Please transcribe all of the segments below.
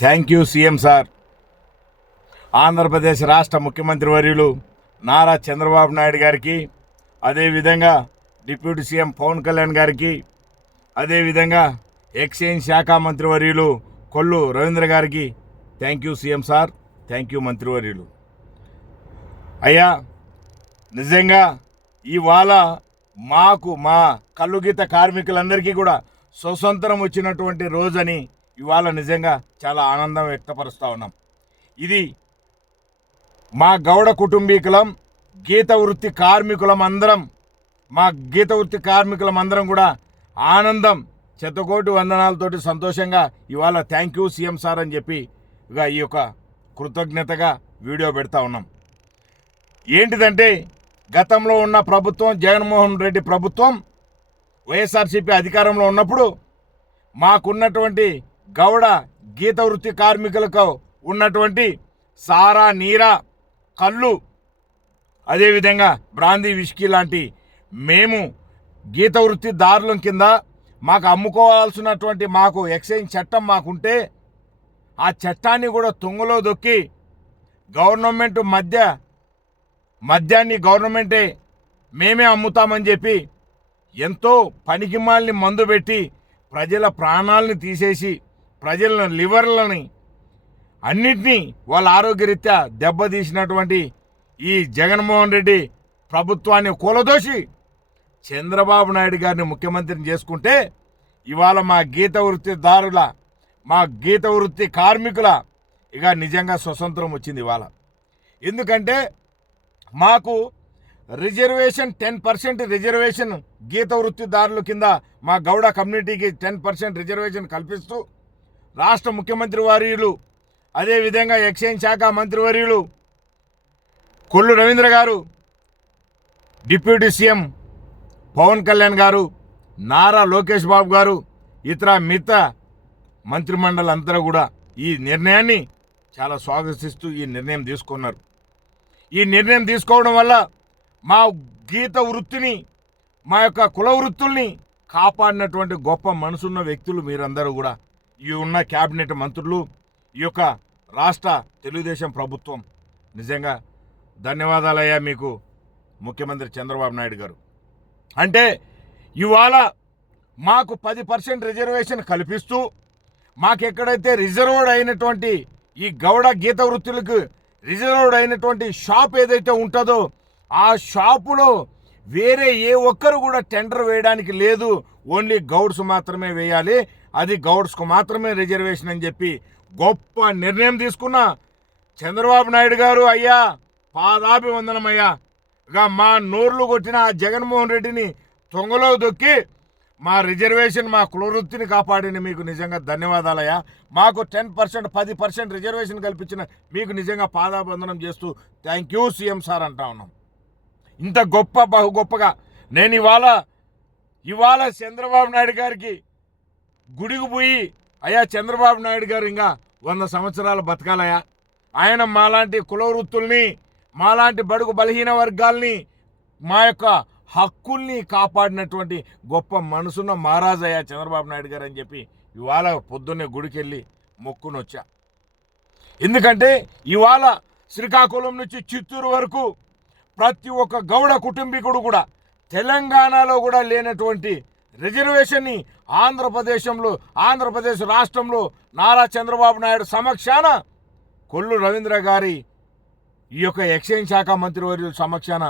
Thank you CM sir. Andhra Pradesh రాష్ట్ర ముఖ్యమంత్రి వర్యులు నారా చంద్రబాబు నాయుడు గారికి, అదేవిధంగా డిప్యూటీ సీఎం పవన్ కళ్యాణ్ గారికి, అదేవిధంగా ఎక్సైజ్ శాఖ మంత్రివర్యులు కొల్లు రవీంద్ర గారికి thank you CM sir. Thank you మంత్రివర్యులు. అయ్యా, నిజంగా ఇవాళ మాకు మా కల్లుగీత కార్మికులందరికీ కూడా స్వతంత్రం వచ్చినటువంటి రోజని ఇవాళ నిజంగా చాలా ఆనందం వ్యక్తపరుస్తూ ఉన్నాం. ఇది మా గౌడ కుటుంబీకులం, గీత వృత్తి కార్మికులం అందరం, మా గీత వృత్తి కార్మికులం అందరం కూడా ఆనందం, శతకోటి వందనాలతోటి సంతోషంగా ఇవాళ థ్యాంక్ యూ సీఎం సార్ అని చెప్పి ఈ యొక్క కృతజ్ఞతగా వీడియో పెడతా ఉన్నాం. ఏంటిదంటే, గతంలో ఉన్న ప్రభుత్వం, జగన్మోహన్ రెడ్డి ప్రభుత్వం, వైఎస్ఆర్సీపీ అధికారంలో ఉన్నప్పుడు మాకున్నటువంటి గౌడ గీత వృత్తి కార్మికులకు ఉన్నటువంటి సారా, నీరా, కళ్ళు, అదేవిధంగా బ్రాందీ, విస్కీ లాంటి మేము గీత వృత్తిదారుల కింద మాకు అమ్ముకోవాల్సినటువంటి మాకు ఎక్సైజ్ చట్టం మాకుంటే ఆ చట్టాన్ని కూడా తుంగలో దొక్కి గవర్నమెంట్ మద్యాన్ని గవర్నమెంటే మేమే అమ్ముతామని చెప్పి ఎంతో పనికిమాలిని మందు పెట్టి ప్రజల ప్రాణాలని తీసేసి ప్రజల లివర్లని అన్నిటినీ వాళ్ళ ఆరోగ్యరీత్యా దెబ్బతీసినటువంటి ఈ జగన్మోహన్ రెడ్డి ప్రభుత్వాన్ని కూలదోసి చంద్రబాబు నాయుడు గారిని ముఖ్యమంత్రిని చేసుకుంటే ఇవాళ మా గీత వృత్తిదారుల, మా గీత వృత్తి కార్మికుల నిజంగా స్వతంత్రం వచ్చింది ఇవాళ. ఎందుకంటే మాకు రిజర్వేషన్ 10% రిజర్వేషన్ గీత వృత్తిదారుల కింద మా గౌడ కమ్యూనిటీకి 10% రిజర్వేషన్ కల్పిస్తూ రాష్ట్ర ముఖ్యమంత్రి వర్యులు, అదేవిధంగా ఎక్సైజ్ శాఖ మంత్రివర్యులు కొల్లు రవీంద్ర గారు, డిప్యూటీ సీఎం పవన్ కళ్యాణ్ గారు, నారా లోకేష్ బాబు గారు, ఇతర మిగతా మంత్రిమండలి అంతా కూడా ఈ నిర్ణయాన్ని చాలా స్వాగతిస్తూ ఈ నిర్ణయం తీసుకున్నారు. ఈ నిర్ణయం తీసుకోవడం వల్ల మా గీత వృత్తిని, మా యొక్క కుల వృత్తుల్ని కాపాడినటువంటి గొప్ప మనసున్న వ్యక్తులు మీరందరూ కూడా, ఈ ఉన్న క్యాబినెట్ మంత్రులు, ఈ యొక్క రాష్ట్ర తెలుగుదేశం ప్రభుత్వం, నిజంగా ధన్యవాదాలయ్యా మీకు ముఖ్యమంత్రి చంద్రబాబు నాయుడు గారు. అంటే ఇవాళ మాకు 10% రిజర్వేషన్ కల్పిస్తూ మాకెక్కడైతే రిజర్వ్డ్ అయినటువంటి ఈ గౌడ గీత వృత్తులకు రిజర్వ్డ్ అయినటువంటి షాప్ ఏదైతే ఉంటుందో ఆ షాపులో వేరే ఏ ఒక్కరు కూడా టెండర్ వేయడానికి లేదు, ఓన్లీ గౌడ్స్ మాత్రమే వేయాలి, అది గౌడ్స్కు మాత్రమే రిజర్వేషన్ అని చెప్పి గొప్ప నిర్ణయం తీసుకున్న చంద్రబాబు నాయుడు గారు, అయ్యా పాదాభివందనమయ్యా. మా నోర్లు కొట్టిన జగన్మోహన్ రెడ్డిని తొంగలో దొక్కి మా రిజర్వేషన్, మా కుల వృత్తిని కాపాడిన మీకు నిజంగా ధన్యవాదాలయ్యా. మాకు 10% రిజర్వేషన్ కల్పించిన మీకు నిజంగా పాదాభివందనం చేస్తూ థ్యాంక్ యూ సీఎం సార్ అంటా ఉన్నాం. ఇంత బహు గొప్పగా నేను ఇవాళ చంద్రబాబు నాయుడు గారికి గుడికి పోయి, అయ్యా చంద్రబాబు నాయుడు గారు ఇంకా 100 సంవత్సరాలు బతకాలయ్యా, ఆయన మాలాంటి కుల వృత్తుల్ని, మాలాంటి బడుగు బలహీన వర్గాల్ని, మా యొక్క హక్కుల్ని కాపాడినటువంటి గొప్ప మనసున్న మహారాజయ్య చంద్రబాబు నాయుడు గారు అని చెప్పి ఇవాళ పొద్దున్నే గుడికి వెళ్ళి మొక్కుని వచ్చా. ఎందుకంటే ఇవాళ శ్రీకాకుళం నుంచి చిత్తూరు వరకు ప్రతి ఒక్క గౌడ కుటుంబీకుడు కూడా తెలంగాణలో కూడా లేనటువంటి రిజర్వేషన్ని ఆంధ్రప్రదేశ్ రాష్ట్రంలో నారా చంద్రబాబు నాయుడు సమక్షాన కొల్లు రవీంద్ర గారి ఈ యొక్క ఎక్సైజ్ శాఖ మంత్రివర్యుల సమక్షాన,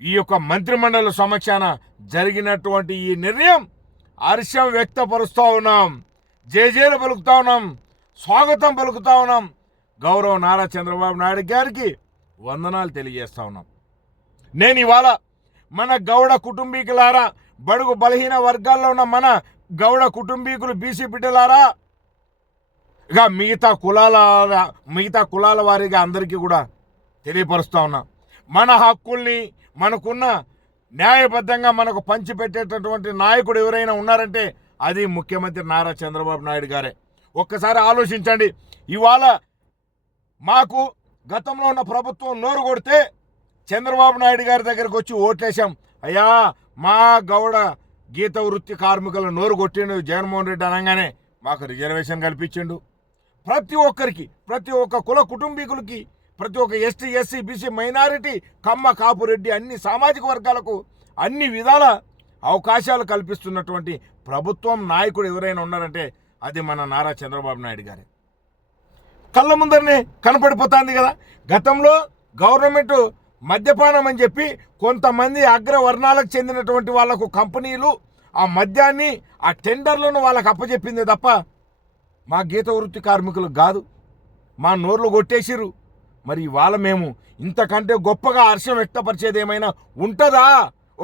ఈ యొక్క మంత్రిమండలి సమక్షాన జరిగినటువంటి ఈ నిర్ణయం హర్షం వ్యక్తపరుస్తూ ఉన్నాం, జేజేలు పలుకుతా ఉన్నాం, స్వాగతం పలుకుతా ఉన్నాం. గౌరవ నారా చంద్రబాబు నాయుడు గారికి వందనాలు తెలియజేస్తా ఉన్నాం. నేను ఇవాళ మన గౌడ కుటుంబీకులారా, బడుగు బలహీన వర్గాల్లో ఉన్న మన గౌడ కుటుంబీకులు, బీసీ బిడ్డలారా, మిగతా కులాల వారిగా అందరికీ కూడా తెలియపరుస్తూ ఉన్నా, మన హక్కుల్ని, మనకున్న న్యాయబద్ధంగా మనకు పంచిపెట్టేటటువంటి నాయకుడు ఎవరైనా ఉన్నారంటే అది ముఖ్యమంత్రి నారా చంద్రబాబు నాయుడు గారే. ఒక్కసారి ఆలోచించండి. ఇవాళ మాకు గతంలో ఉన్న ప్రభుత్వం నోరు కొడితే చంద్రబాబు నాయుడు గారి దగ్గరకు వచ్చి ఓట్లేశాం, అయ్యా మా గౌడ గీత వృత్తి కార్మికులను నోరు కొట్టిండు జగన్మోహన్ రెడ్డి అనగానే మాకు రిజర్వేషన్ కల్పించిండు, ప్రతి ఒక్కరికి, ప్రతి ఒక్క కుల కుటుంబీకులకి, ప్రతి ఒక్క ఎస్టీ ఎస్సీ బీసీ మైనారిటీ కమ్మ కాపు రెడ్డి అన్ని సామాజిక వర్గాలకు అన్ని విధాల అవకాశాలు కల్పిస్తున్నటువంటి ప్రభుత్వం నాయకుడు ఎవరైనా ఉన్నారంటే అది మన నారా చంద్రబాబు నాయుడు గారే. కళ్ళ ముందరనే కనపడిపోతుంది కదా. గతంలో గవర్నమెంట్ మద్యపానం అని చెప్పి కొంతమంది అగ్రవర్ణాలకు చెందినటువంటి వాళ్లకు కంపెనీలు ఆ మద్యాన్ని ఆ టెండర్లను వాళ్ళకు అప్పచెప్పింది తప్ప మా గీత వృత్తి కార్మికులకు కాదు. మా నోర్లు కొట్టేసిర్రు. మరి ఇవాళ మేము ఇంతకంటే గొప్పగా హర్షం వ్యక్తపరిచేది ఏమైనా ఉంటుందా?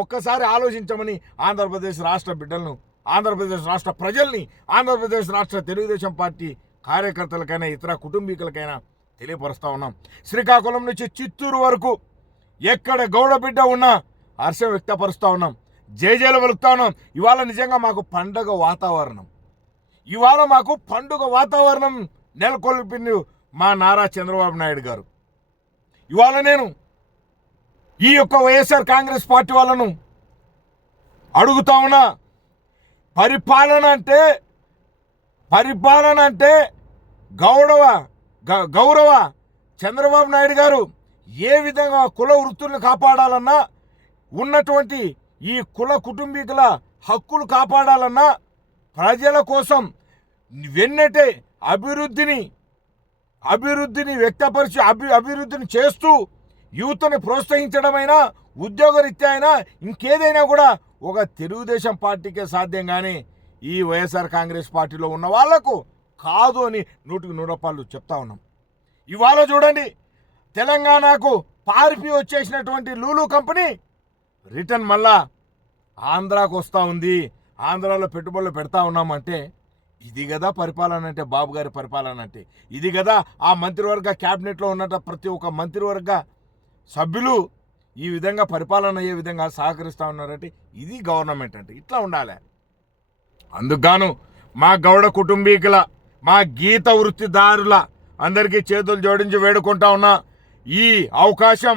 ఒక్కసారి ఆలోచించమని ఆంధ్రప్రదేశ్ రాష్ట్ర బిడ్డలను, ఆంధ్రప్రదేశ్ రాష్ట్ర ప్రజల్ని, ఆంధ్రప్రదేశ్ రాష్ట్ర తెలుగుదేశం పార్టీ కార్యకర్తలకైనా ఇతర కుటుంబీకులకైనా తెలియపరుస్తూ ఉన్నాం. శ్రీకాకుళం నుంచి చిత్తూరు వరకు ఎక్కడ గౌడ బిడ్డ ఉన్నా హర్షం వ్యక్తపరుస్తూ ఉన్నాం, జేజేలు పలుకుతా ఉన్నాం. ఇవాళ నిజంగా మాకు పండుగ వాతావరణం, ఇవాళ మాకు పండుగ వాతావరణం నెలకొల్పింది మా నారా చంద్రబాబు నాయుడు గారు. ఇవాళ నేను ఈ యొక్క వైఎస్ఆర్ కాంగ్రెస్ పార్టీ వాళ్ళను అడుగుతా ఉన్నా, పరిపాలన అంటే గౌరవ చంద్రబాబు నాయుడు గారు ఏ విధంగా కుల వృత్తులను కాపాడాలన్నా, ఉన్నటువంటి ఈ కుల కుటుంబీకుల హక్కులు కాపాడాలన్నా, ప్రజల కోసం వెన్నటే అభివృద్ధిని వ్యక్తపరిచి అభివృద్ధిని చేస్తూ యూత్ని ప్రోత్సహించడమైనా, ఉద్యోగరీత్యా అయినా ఇంకేదైనా కూడా ఒక తెలుగుదేశం పార్టీకే సాధ్యం. కానీ ఈ వైఎస్ఆర్ కాంగ్రెస్ పార్టీలో ఉన్న వాళ్లకు కాదు అని 100% చెప్తా ఉన్నాం. ఇవాళ చూడండి, తెలంగాణకు పారిపి వచ్చేసినటువంటి లూలు కంపెనీ రిటర్న్ మళ్ళా ఆంధ్రాకు వస్తూ ఉంది. ఆంధ్రాలో పెట్టుబడులు పెడతా ఉన్నామంటే ఇది కదా పరిపాలన అంటే, బాబు గారి పరిపాలన అంటే ఇది కదా. ఆ మంత్రివర్గ క్యాబినెట్లో ఉన్న ప్రతి ఒక్క మంత్రివర్గ సభ్యులు ఈ విధంగా పరిపాలన అయ్యే విధంగా సహకరిస్తూ ఉన్నారంటే ఇది గవర్నమెంట్ అంటే ఇట్లా ఉండాలి. అందుకుగాను మా గౌడ కుటుంబీకుల, మా గీత వృత్తిదారుల అందరికీ చేతులు జోడించి వేడుకుంటా ఉన్నా. ఈ అవకాశం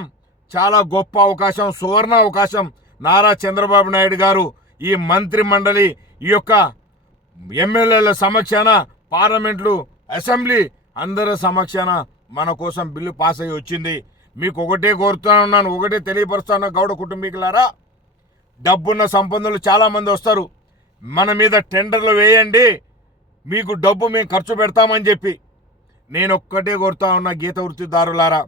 చాలా గొప్ప అవకాశం, సువర్ణ అవకాశం. నారా చంద్రబాబు నాయుడు గారు ఈ మంత్రి మండలి, ఈ యొక్క ఎమ్మెల్యేల సమక్షాన, పార్లమెంట్లు, అసెంబ్లీ అందరి సమక్షాన మన కోసం బిల్లు పాస్ అయ్యి వచ్చింది. మీకు ఒకటే కోరుతున్నాను, ఒకటే తెలియపరుస్తాను గౌడ కుటుంబీకులారా, డబ్బున్న సంపన్నులు చాలామంది వస్తారు, మన మీద టెండర్లు వేయండి, మీకు డబ్బు మేము ఖర్చు పెడతామని చెప్పి. నేను ఒక్కటే కోరుతా ఉన్నా, గీత వృత్తిదారులారా,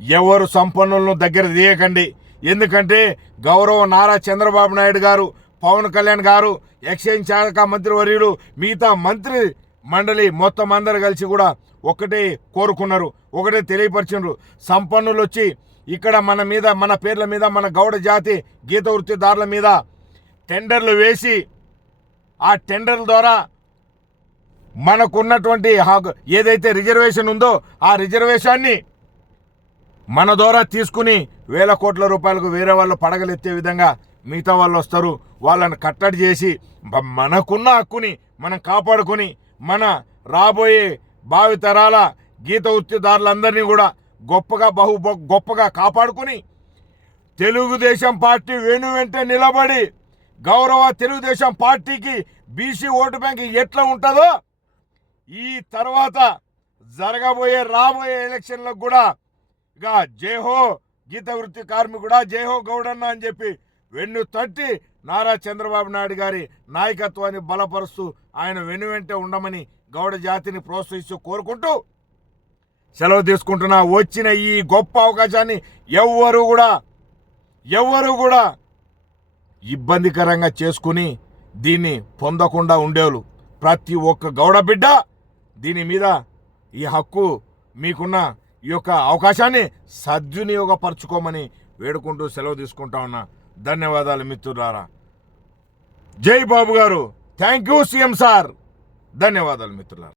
ఎవరు సంపన్నులను దగ్గర తీయకండి. ఎందుకంటే గౌరవ నారా చంద్రబాబు నాయుడు గారు, పవన్ కళ్యాణ్ గారు, ఎక్సైజ్ శాఖ మంత్రి వర్యులు, మిగతా మంత్రి మండలి మొత్తం అందరు కలిసి కూడా ఒకటే కోరుకున్నారు, ఒకటే తెలియపరిచినారు. సంపన్నులు వచ్చి ఇక్కడ మన మీద, మన పేర్ల మీద, మన గౌడ జాతి గీత వృత్తిదారుల మీద టెండర్లు వేసి ఆ టెండర్ల ద్వారా మనకున్నటువంటి ఏదైతే రిజర్వేషన్ ఉందో ఆ రిజర్వేషన్ని మన ద్వారా తీసుకుని వేల కోట్ల రూపాయలకు వేరే వాళ్ళు పడగలెత్తే విధంగా మిగతా వాళ్ళు వస్తారు. వాళ్ళని కట్టడి చేసి మనకున్న హక్కుని మనం కాపాడుకొని మన రాబోయే భావితరాల గీత వృత్తిదారులందరినీ కూడా గొప్పగా కాపాడుకుని తెలుగుదేశం పార్టీ వెంట నిలబడి గౌరవ తెలుగుదేశం పార్టీకి బీసీ ఓటు బ్యాంక్ ఎట్లా ఉంటుందో ఈ తర్వాత రాబోయే ఎలక్షన్లకు కూడా ఇక జయహో గీత వృత్తి కార్మికుడా, జయహో గౌడన్న అని చెప్పి వెన్ను తట్టి నారా చంద్రబాబు నాయుడు గారి నాయకత్వాన్ని బలపరుస్తూ ఆయన వెంటే ఉండమని గౌడ జాతిని ప్రోత్సహిస్తూ కోరుకుంటూ సెలవు తీసుకుంటున్నా. వచ్చిన ఈ గొప్ప అవకాశాన్ని ఎవ్వరు కూడా ఇబ్బందికరంగా చేసుకుని దీన్ని పొందకుండా ఉండేవాళ్ళు ప్రతి ఒక్క గౌడ బిడ్డ దీని మీద ఈ హక్కు, మీకున్న ఈ యొక్క అవకాశాన్ని సద్వినియోగపరచుకోమని వేడుకుంటూ సెలవు తీసుకుంటా ఉన్నా. ధన్యవాదాలు మిత్రులారా. జై బాబు గారు. Thank you CM sir. ధన్యవాదాలు మిత్రులారా.